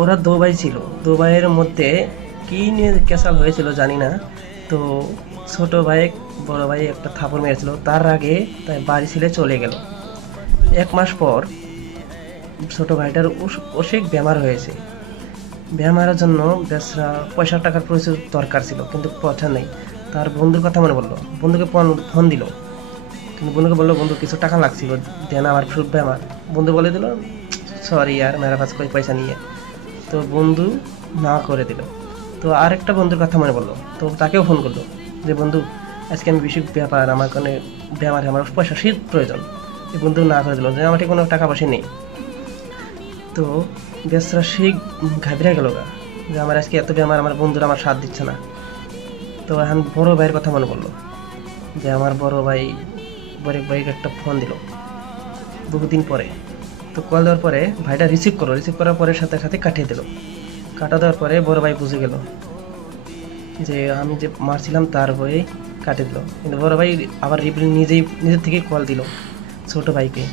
ওরা দু ভাই ছিল, দু ভাইয়ের মধ্যে কী নিয়ে ক্যাসাল হয়েছিল জানি না। তো ছোট ভাই বড় ভাই একটা থাপড় মেরেছিল, তার আগে তাই বাড়ি ছেড়ে চলে গেল। 1 মাস পর ছোট ভাইটার অসুখ বেমার হয়েছে। বেমারের জন্য বেচারা পয়সা টাকার প্রচুর দরকার ছিল, কিন্তু পয়সা নেই। তার বন্ধুর কথা মনে পড়লো, বন্ধুকে ফোন দিল, কিন্তু বন্ধুকে বললো বন্ধু কিছু টাকা লাগছিল, দেন আমার খুব বেমার। বন্ধু বলে দিল সরি यार मेरा पास कोई पैसा नहीं है। তো বন্ধু না করে দিল। তো আরেকটা বন্ধুর কথা মনে পড়লো, তো তাকেও ফোন করলো যে বন্ধু আজকে আমি বেশি ব্যাপার, আমার কারণে বেমার, আমার পয়সা শীত প্রয়োজন। এই বন্ধু না করে দিল যে আমার ঠিক কোনো টাকা পয়সা নেই। তো বেচারা সেই ঘাবড়ে গেল গা, যে আমার আজকে এত বেমার, আমার বন্ধুরা আমার সাথ দিচ্ছে না। তো এখন বড় ভাইয়ের কথা মনে পড়লো, যে আমার বড় ভাই বড় ভাইকে একটা ফোন দিল বহুদিন পরে। তো কল দেওয়ার পরে ভাইটা রিসিভ করলো, রিসিভ করার পরে সাথে সাথে কাটিয়ে দিল। কাটা দেওয়ার পরে বড় ভাই বুঝে গেল যে আমি যে মারছিলাম তার হয়ে কাটিয়ে দিল। কিন্তু বড় ভাই আবার নিজের থেকেই কল দিল ছোট ভাইকে।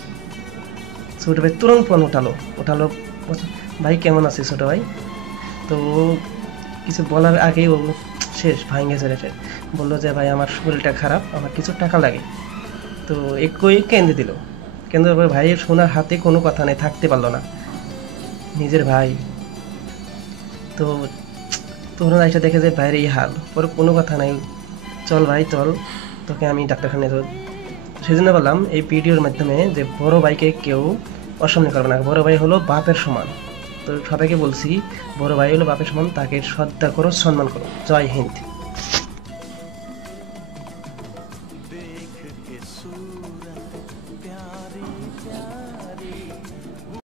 ছোট ভাই তুরন্ত ফোন উঠালো উঠালো বলছে, ভাই কেমন আছে ছোট ভাই? তো ও কিছু বলার আগেই ও শেষ ভাঙে চলে শেষ। বললো যে ভাই আমার শরীরটা খারাপ, আমার কিছু টাকা লাগে। তো একই কেঁদে দিল। কিন্তু ভাইয়ের সোনার হাতে কোনো কথা নেই, থাকতে পারলো না, নিজের ভাই। তো তরুণ আইসা দেখে যে ভাইয়ের এই হাল, ওর কোনো কথা নাই, চল ভাই চল, তোকে আমি ডাক্তারখানে দেবো। সেই জন্য বললাম এই ভিডিওর মাধ্যমে যে বড় ভাইকে কেউ অসম্মান করবে না, বড় ভাই হলো বাপের সমান। তো সবাইকে বলছি বড় ভাই হলো বাপের সমান, তাকে শ্রদ্ধা করো, সম্মান করো। জয় হিন্দ।